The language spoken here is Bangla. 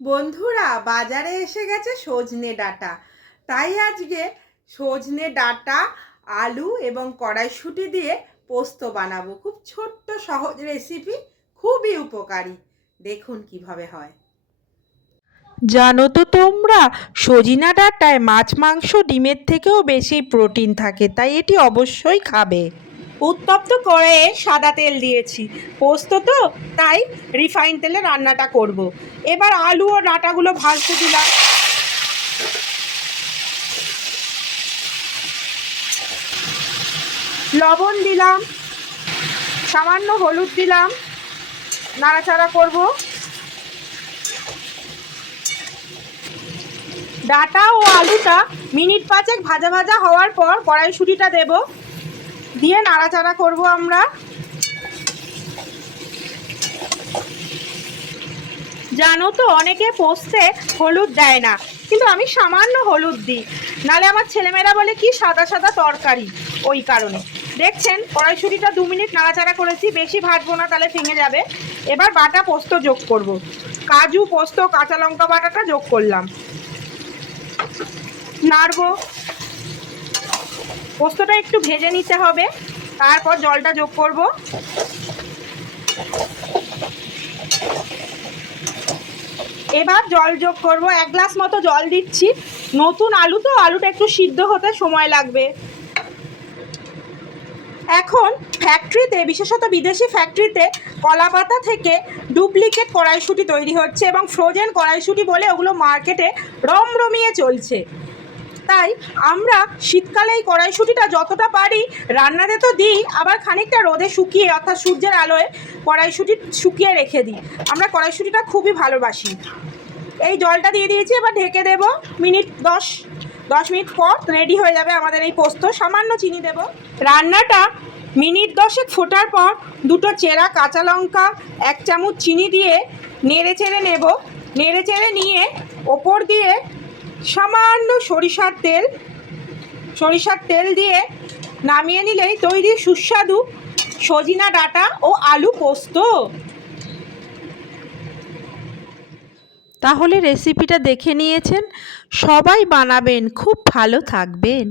বন্ধুরা, বাজারে এসে গেছে সজনে ডাঁটা। তাই আজকে সজনে ডাঁটা, আলু এবং কড়াইশুঁটি দিয়ে পোস্ত বানাবো। খুব ছোট্ট সহজ রেসিপি, খুবই উপকারী। দেখুন কিভাবে হয়। জানো তো তোমরা, সজিনা ডাঁটায় মাছ, মাংস, ডিমের থেকেও বেশি প্রোটিন থাকে, তাই এটি অবশ্যই খাবে। উত্তপ্ত কড়াইয়ে সাদা তেল দিয়েছি, পোস্ত তো তাই রিফাইন তেলে রান্নাটা করব। এবার আলু ও ডাঁটাগুলো ভাজতে দিলাম। লবণ দিলাম, সামান্য হলুদ দিলাম, নাড়াচাড়া করব। ডাঁটা ও আলুটা মিনিট পাঁচেক ভাজা ভাজা হওয়ার পর কড়াইশুঁটিটা দেব, দিয়ে নাড়াচাড়া করব আমরা। জানো তো, অনেকে পোস্তে হলুদ দেয় না, কিন্তু আমি সামান্য হলুদ দিই, নালে আমার ছেলেমেয়েরা বলে কি সাদা সাদা তরকারি, ওই কারণে। দেখছেন কড়াইশুঁটিটা 2 মিনিট নাড়াচাড়া করেছি, বেশি ভাজবো না তাহলে ভেঙে যাবে। এবার বাটা পোস্ত যোগ করব। কাজু, পোস্ত, কাঁচা লঙ্কা বাটাটা যোগ করলাম, নাড়বো। পোস্তটা একটু ভেজে নিতে হবে, তারপর জলটা যোগ করব। এবার জল যোগ করব, 1 গ্লাস মতো জল দিচ্ছি। নতুন আলু তো, আলুটা একটু সিদ্ধ হতে সময় লাগবে। এখন ফ্যাক্টরিতে, বিশেষত বিদেশি ফ্যাক্টরিতে কলাপাতা থেকে ডুপ্লিকেট কড়াইশুঁটি তৈরি হচ্ছে এবং ফ্রোজেন কড়াইশুঁটি বলে ওগুলো মার্কেটে রমরমিয়ে চলছে। তাই আমরা শীতকালে এই কড়াইশুঁটিটা যতটা পারি রান্নাতে তো দিই, আবার খানিকটা রোদে শুকিয়ে, অর্থাৎ সূর্যের আলোয় কড়াইশুঁটি শুকিয়ে রেখে দিই। আমরা কড়াইশুঁটিটা খুবই ভালোবাসি। এই জলটা দিয়ে দিয়েছি, এবার ঢেকে দেব। মিনিট 10 মিনিট পর রেডি হয়ে যাবে আমাদের এই পোস্ত। সামান্য চিনি দেব। রান্নাটা মিনিট 10 ফোটার পর 2টো চেরা কাঁচা লঙ্কা, 1 চামচ চিনি দিয়ে নেড়ে চেড়ে নেব। নেড়ে চেড়ে নিয়ে ওপর দিয়ে সামান্য সরিষার তেল দিয়ে নামিয়ে নিলেই তৈরি সুস্বাদু সজিনা ডাঁটা ও আলু পোস্ত। তাহলে রেসিপিটা দেখে নিয়েছেন, সবাই বানাবেন, খুব ভালো থাকবেন।